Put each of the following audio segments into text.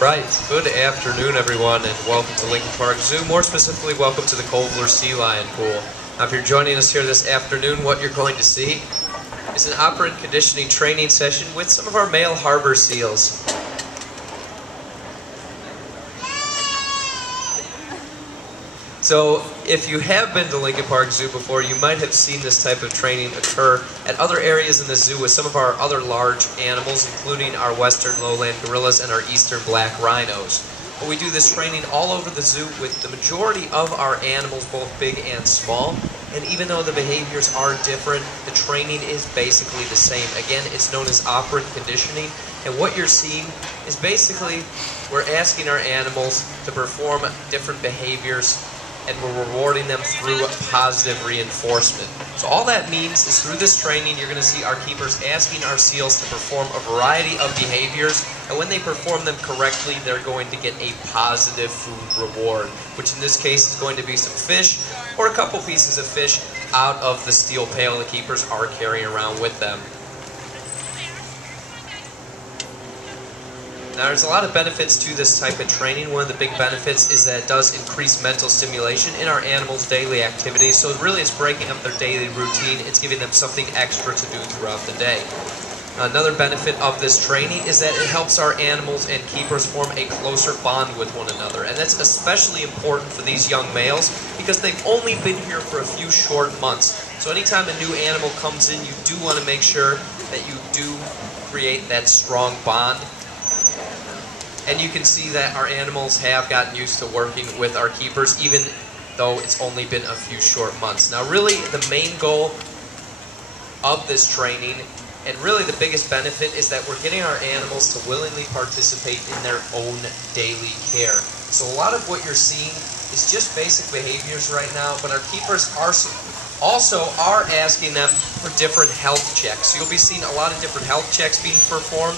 Right, good afternoon everyone and welcome to Lincoln Park Zoo. More specifically, welcome to the Kovler Sea Lion Pool. Now if you're joining us here this afternoon, what you're going to see is an operant conditioning training session with some of our male harbor seals. So, if you have been to Lincoln Park Zoo before, you might have seen this type of training occur at other areas in the zoo with some of our other large animals, including our western lowland gorillas and our eastern black rhinos. But we do this training all over the zoo with the majority of our animals, both big and small. And even though the behaviors are different, the training is basically the same. Again, it's known as operant conditioning. And what you're seeing is basically we're asking our animals to perform different behaviors, and we're rewarding them through positive reinforcement. So all that means is through this training, you're going to see our keepers asking our seals to perform a variety of behaviors, and when they perform them correctly, they're going to get a positive food reward, which in this case is going to be some fish, or a couple pieces of fish out of the steel pail the keepers are carrying around with them. Now, there's a lot of benefits to this type of training. One of the big benefits is that it does increase mental stimulation in our animals' daily activities. So really it's breaking up their daily routine. It's giving them something extra to do throughout the day. Another benefit of this training is that it helps our animals and keepers form a closer bond with one another. And that's especially important for these young males because they've only been here for a few short months. So anytime a new animal comes in, you do want to make sure that you do create that strong bond. And you can see that our animals have gotten used to working with our keepers, even though it's only been a few short months. Now, really, the main goal of this training, and really the biggest benefit, is that we're getting our animals to willingly participate in their own daily care. So a lot of what you're seeing is just basic behaviors right now, but our keepers also are asking them for different health checks. So you'll be seeing a lot of different health checks being performed.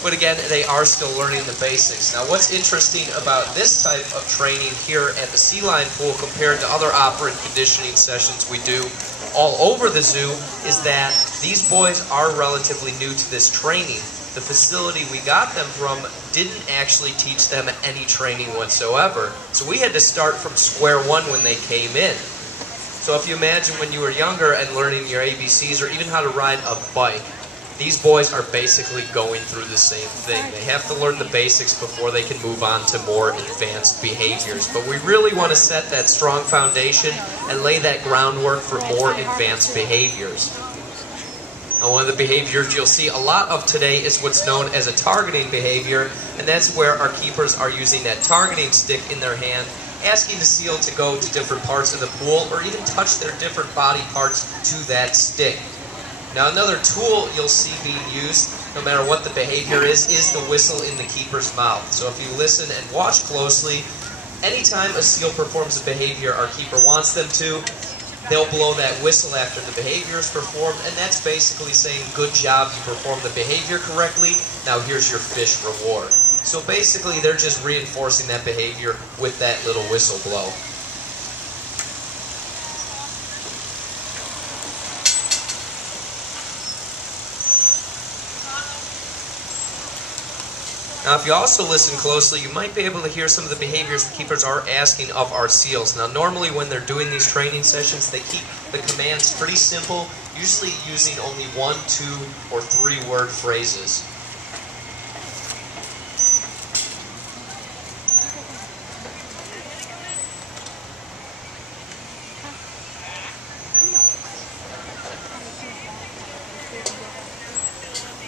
But again, they are still learning the basics. Now, what's interesting about this type of training here at the Sea Lion Pool compared to other operant conditioning sessions we do all over the zoo is that these boys are relatively new to this training. The facility we got them from didn't actually teach them any training whatsoever. So we had to start from square one when they came in. So if you imagine when you were younger and learning your ABCs or even how to ride a bike, these boys are basically going through the same thing. They have to learn the basics before they can move on to more advanced behaviors. But we really want to set that strong foundation and lay that groundwork for more advanced behaviors. Now, one of the behaviors you'll see a lot of today is what's known as a targeting behavior, and that's where our keepers are using that targeting stick in their hand, asking the seal to go to different parts of the pool or even touch their different body parts to that stick. Now, another tool you'll see being used, no matter what the behavior is the whistle in the keeper's mouth. So if you listen and watch closely, anytime a seal performs a behavior our keeper wants them to, they'll blow that whistle after the behavior is performed, and that's basically saying, good job, you performed the behavior correctly, now here's your fish reward. So basically, they're just reinforcing that behavior with that little whistle blow. Now, if you also listen closely, you might be able to hear some of the behaviors the keepers are asking of our seals. Now, normally when they're doing these training sessions, they keep the commands pretty simple, usually using only 1, 2, or 3 word phrases.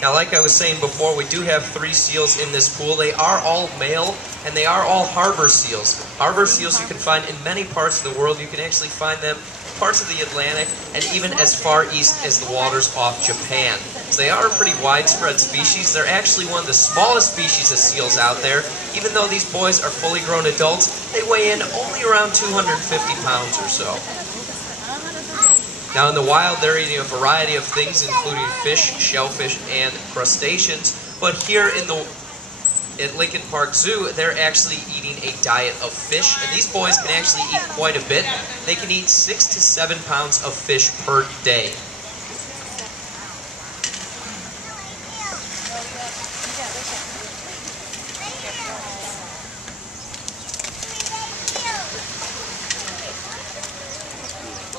Now, like I was saying before, we do have 3 seals in this pool. They are all male, and they are all harbor seals. Harbor seals you can find in many parts of the world. You can actually find them in parts of the Atlantic, and even as far east as the waters off Japan. So they are a pretty widespread species. They're actually one of the smallest species of seals out there. Even though these boys are fully grown adults, they weigh in only around 250 pounds or so. Now in the wild, they're eating a variety of things, including fish, shellfish, and crustaceans. But here at Lincoln Park Zoo, they're actually eating a diet of fish. And these boys can actually eat quite a bit. They can eat 6 to 7 pounds of fish per day.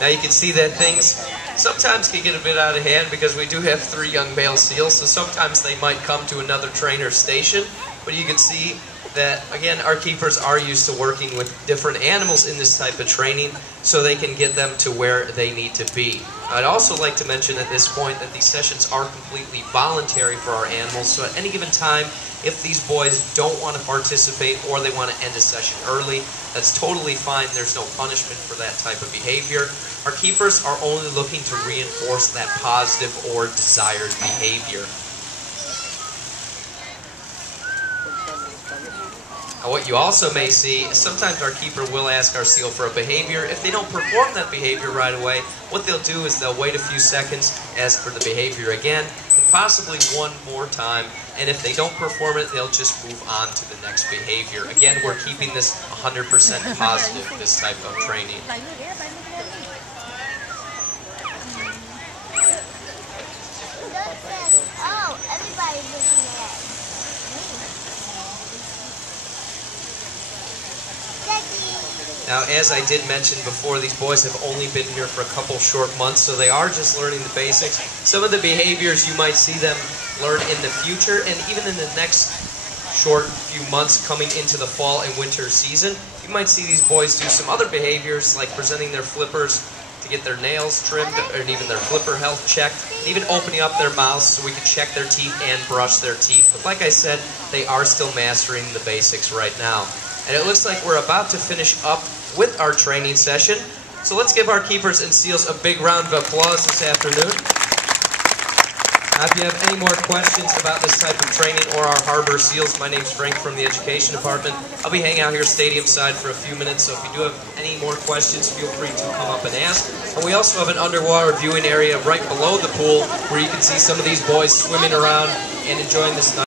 Now you can see that things sometimes can get a bit out of hand because we do have 3 young male seals, so sometimes they might come to another trainer's station. But you can see that, again, our keepers are used to working with different animals in this type of training so they can get them to where they need to be. I'd also like to mention at this point that these sessions are completely voluntary for our animals, so at any given time, if these boys don't want to participate or they want to end a session early, that's totally fine. There's no punishment for that type of behavior. Our keepers are only looking to reinforce that positive or desired behavior. Now, what you also may see is sometimes our keeper will ask our seal for a behavior. If they don't perform that behavior right away, what they'll do is they'll wait a few seconds, ask for the behavior again, and possibly one more time. And if they don't perform it, they'll just move on to the next behavior. Again, we're keeping this 100% positive, this type of training. Oh, everybody's looking at me. Now, as I did mention before, these boys have only been here for a couple short months, so they are just learning the basics. Some of the behaviors you might see them learn in the future, and even in the next short few months coming into the fall and winter season, you might see these boys do some other behaviors, like presenting their flippers to get their nails trimmed, or even their flipper health checked, and even opening up their mouths so we can check their teeth and brush their teeth. But like I said, they are still mastering the basics right now. And it looks like we're about to finish up with our training session. So let's give our keepers and seals a big round of applause this afternoon. Now, if you have any more questions about this type of training or our harbor seals, my name's Frank from the Education Department. I'll be hanging out here stadium side for a few minutes, so if you do have any more questions, feel free to come up and ask. And we also have an underwater viewing area right below the pool where you can see some of these boys swimming around and enjoying this nice